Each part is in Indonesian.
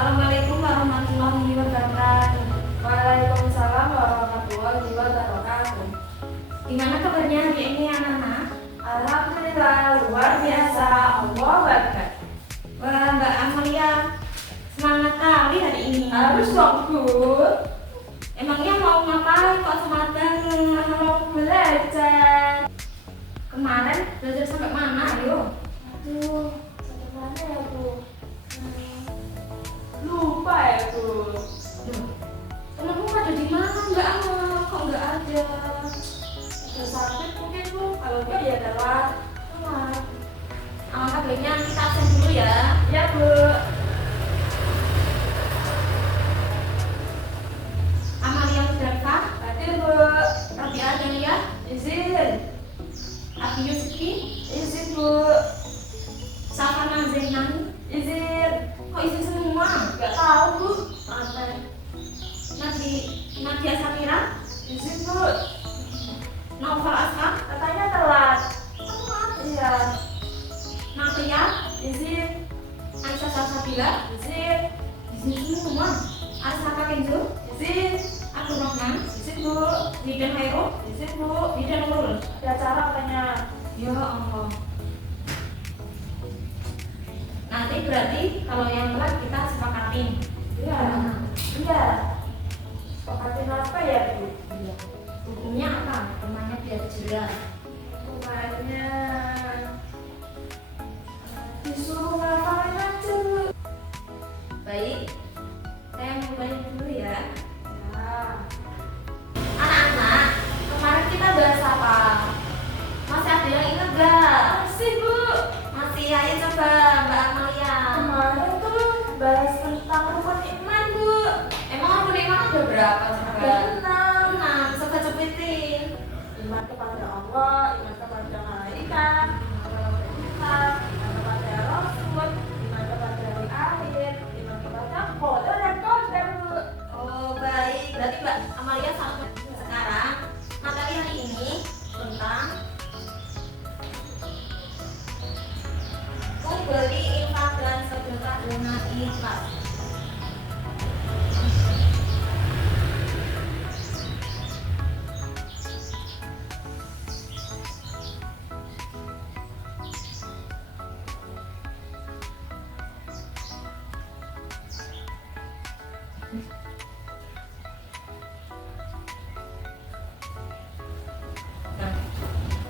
Assalamualaikum warahmatullahi wabarakatuh. Waalaikumsalam warahmatullahi wabarakatuh. Gimana kabarnya hari ini anak-anak? Alhamdulillah luar biasa. Allahu Akbar. Wah, Mbak Amalia semangat kali hari ini. Harus dong Bu. Emangnya mau ngapain kok semangat banget? Mau belajar. Kemarin belajar sampai mana, ayo? Aduh, sampai mana ya Bu? Lupa ya Bu. Loh, temanmu ada di mana Mbak Amal? Kok nggak ada? Udah sakit mungkin Bu. Kalau enggak ya lewat. Alangkah baiknya kita absen dulu ya. Ya Bu. Amalia Mudarifah, Hadir Bu. Rabi'ah Dahlia, Izin. Abi Yusufi, Izin Bu. Safana Zainani. Izin. Kok izin semua? Enggak tahu Bu. Nadia Samira, Izin Bu. Naufal Ashar, Katanya telat. telat. Iya. Natia, Izin. Aisyah Salsabila, Izin. izin semua. Asaka Kenzo, Izin. Abdul Rahman, Izin Bu. Widan Hairo, Izin Bu. Widan Nurul. Ada acara katanya. Ya Allah. Nanti berarti kalau yang telat kita sepakatin. Iya. Iya. Pakatin apa ya Bu? Iya. Hukumnya apa? Namanya biar jelas. Rumahnya disuruh ngapain aja Bu? Baik, saya mulai dulu ya. Ya. Anak-anak, kemarin kita bahas apa? Masih ada yang ingat gak? Masih Bu. Masih, ayo coba Mbak Amalia. Kemarin tuh bahas tentang rukun iman Bu. Emang aku iman ada berapa coba? Benar. Enam, coba cepetin. Iman kepada Allah, iman kepada malaikat, iman kepada kitab, iman kepada Rasul, iman kepada hari akhir, iman kepada qadar dan qadar Bu. Oh baik, berarti Mbak Amalia sama sekarang materi hari ini tentang memberi infak dan sedekah dengan ikhlas. Nah,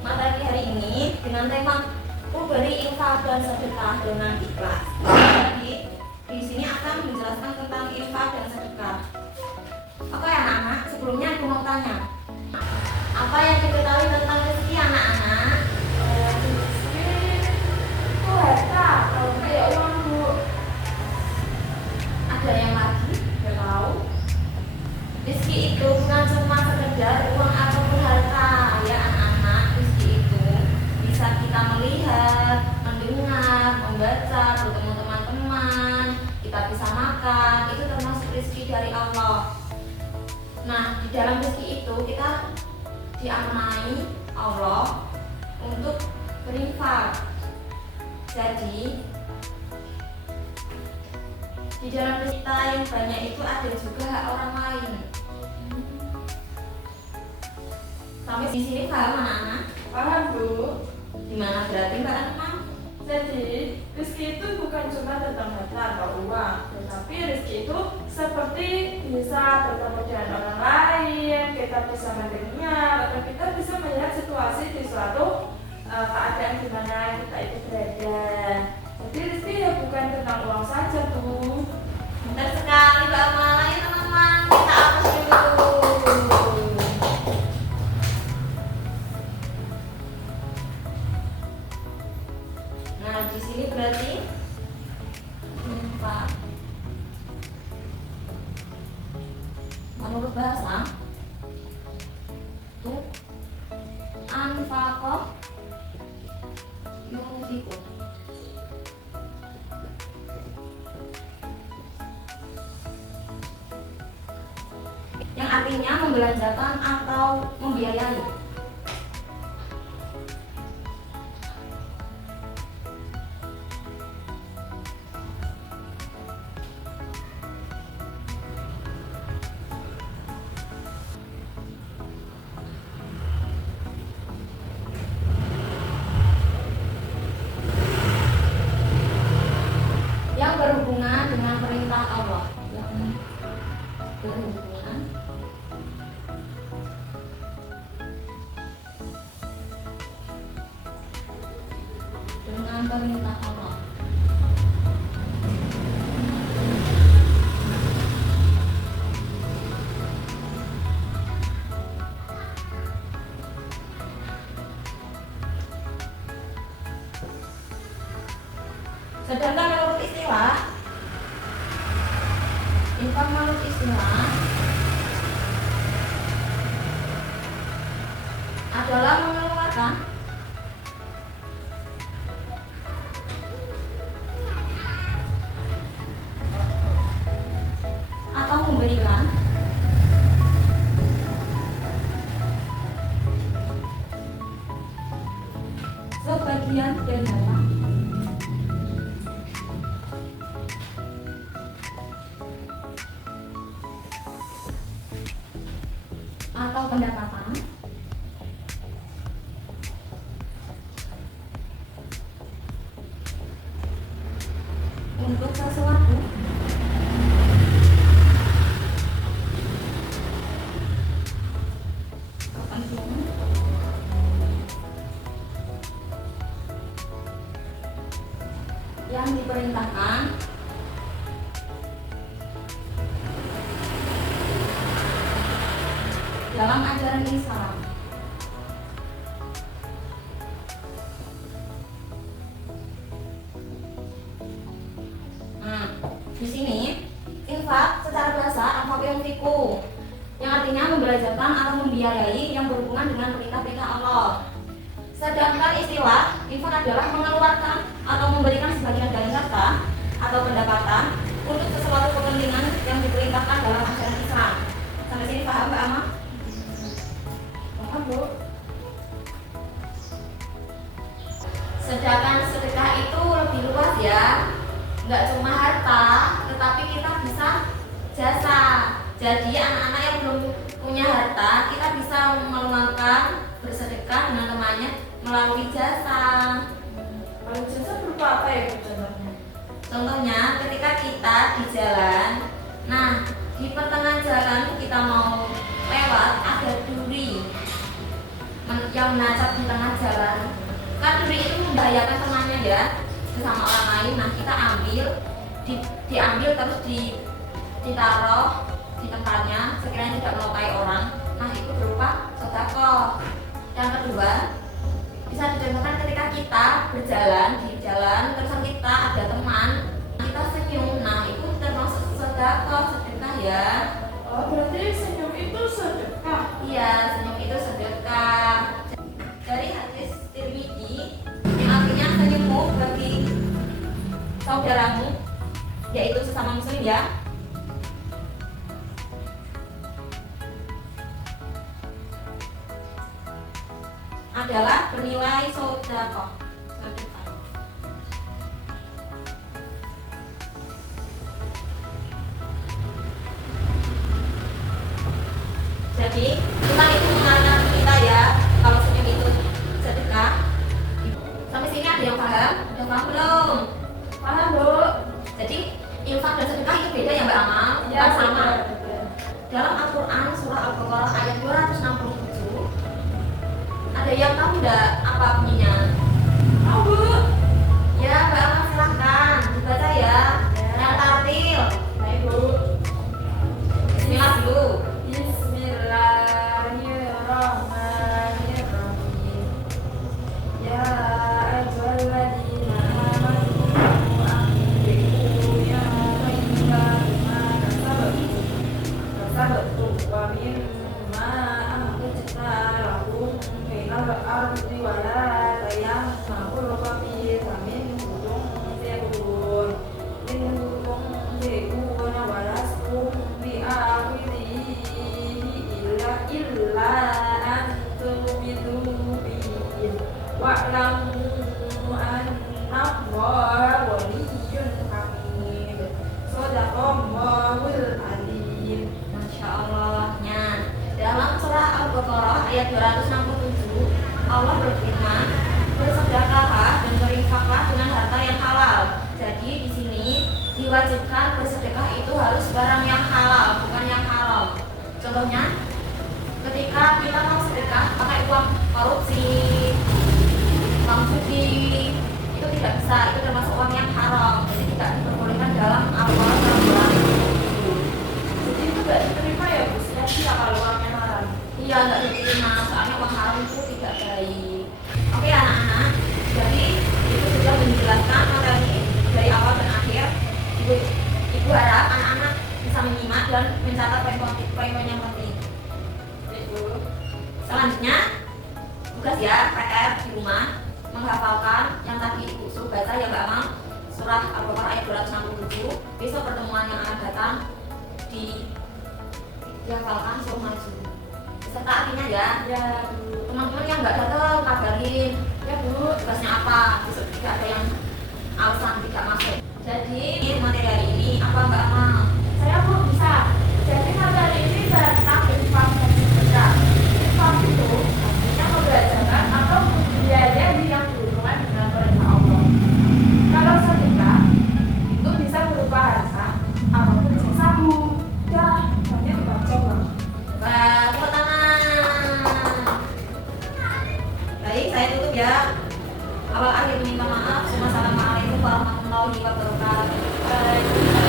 materi hari ini dengan tema memberi infak dan sedekah dengan ikhlas. Jadi di sini akan menjelaskan tentang infak dan sedekah. Oke anak-anak, sebelumnya aku mau tanya, apa yang diketahui tentang rezeki anak-anak? Itu harta, kalau kayak uang Bu. Ada yang lagi? Gak tahu. Rezeki itu bukan cuma sekedar uang ataupun harta ya anak-anak. Rezeki itu bisa kita melihat, mendengar, membaca, bertemu teman-teman, kita bisa makan, itu termasuk rezeki dari Allah. Nah, di dalam rezeki itu kita diamanai Allah untuk berinfak. Jadi di dalam kita yang banyak itu ada juga hak orang lain. Sampai di sini paham anak-anak? Paham Bu. Gimana berarti Mbak Asma? Jadi rezeki itu bukan cuma tentang harta atau uang, tetapi rezeki itu seperti bisa bertemu dengan orang lain, kita bisa mendengar, atau kita bisa melihat situasi di suatu keadaan di mana kita itu berada. Jadi rezeki ya bukan tentang uang saja Bu. Benar sekali Mbak Amala ya teman-teman. Kita aplaus dulu. Nah di sini berarti infak. Menurut bahasa itu anfaqah yunfiqu. Yang artinya membelanjakan atau membiayai. dengan perintah Allah. Sedangkan menurut istilah, infak menurut istilah adalah mengeluarkan atau memberikan sebagian dari harta atau pendapatan untuk sesuatu kepentingan yang diperintahkan dalam ajaran Islam. Nah, di sini infak secara bahasa infak yunfiku, yang artinya membelajarkan atau membiayai yang berhubungan dengan perintah-perintah Allah. Sedangkan istilah infak adalah mengeluarkan atau memberikan sebagian dari harta atau pendapatan untuk sesuatu kepentingan yang diperintahkan dalam ajaran Islam. Sampai sini paham Mbak Ama? Paham, Bu? Sedangkan sedekah itu lebih luas ya, nggak cuma harta, tetapi kita bisa jasa. Jadi anak-anak yang belum punya harta, kita bisa meluangkan bersedekah dengan temannya melalui jasa. Kalau jasa berupa apa ya, Bu, contohnya? Contohnya ketika kita di jalan, nah di pertengahan jalan kita mau lewat ada duri yang menancap di tengah jalan. Kan duri itu membahayakan temannya ya, sesama orang lain. Nah kita ambil, diambil terus ditaruh di tempatnya sekiranya tidak melukai orang. Nah itu berupa sedekah. Yang kedua, bisa dicontohkan ketika kita berjalan di jalan terus kita ada teman, kita senyum, nah itu termasuk sedekah ya. Oh, berarti senyum itu sedekah. Iya, senyum itu sedekah. Dari hadis Tirmidzi yang artinya senyummu bagi saudaramu, yaitu sesama muslim ya, adalah bernilai sedekah. Jadi kita itu mengarahkan kita ya, kalau senyum itu sedekah. Sampai sini ada yang paham? Udah paham belum? Paham, Bu? Jadi infak dan sedekah itu beda ya Mbak Amal? Ya, Bukan sama. betul. Dalam Al-Quran surah Al-Baqarah ayat 267, ada yang tahu nggak apa bunyinya? Tahu, Bu? Ya Mbak Amal silahkan dibaca ya. Yang tartil. Baik, Bu. Bismillah dulu. Bismillahirrahmanirrahim. Ya ayyuhalladzina amanu anfiqu ya thayyibati ma kasabtum wa mimma akhrajna lakum minal ardi wa la tayammamul khabitha minhu tunfiqun wa lastum bi'akhidhihi illa an tu'minu bihi wa'lamu annallaha waliyyun hamid. Shadaqallahul alim. Masya Allahnya. Dalam surah Al-Baqarah ayat 267, Allah berfirman, bersedekahlah dan berinfaklah dengan harta yang halal. Jadi di sini diwajibkan bersedekah itu harus barang yang halal, bukan yang haram. Contohnya, ketika kita mau sedekah pakai uang korupsi, uang judi, itu tidak bisa, itu termasuk uang yang haram, jadi tidak diperbolehkan dalam awal bulan itu. Jadi itu nggak diterima ya Bu, sia-sia kalau uangnya haram. Iya, nggak diterima, soalnya uang haram itu tidak baik. Oke anak-anak, jadi itu sudah menjelaskan materi dari awal dan akhir. Ibu harap anak-anak bisa menyimak dan mencatat poin-poin yang penting. Ibu. Selanjutnya, tugas ya, PR di rumah menghafalkan yang tadi Ibu suruh baca ya Mbak Amal, surah Al-Baqarah ayat 267. Besok pertemuan yang akan datang dihafalkan suruh maju. Serta artinya ya, Ya Bu. teman-teman yang nggak datang kabarin Ya Bu. tugasnya apa, besok tidak ada yang alasan tidak masuk. Jadi materi hari ini apa Mbak Amal? Saya Bu bisa. Jadi materi ini tentang infak dan sedekah. Infak itu artinya membelajarkan atau membiayai yang berhubungan dengan perintah Allah. Kalau sedekah itu bisa berupa harta ataupun jasa Bu. Ya, banyak dibaca Bang. Tepuk tangan. Baik, saya tutup ya. Awal akhir minta maaf. Wassalamualaikum warahmatullahi wabarakatuh. Baik.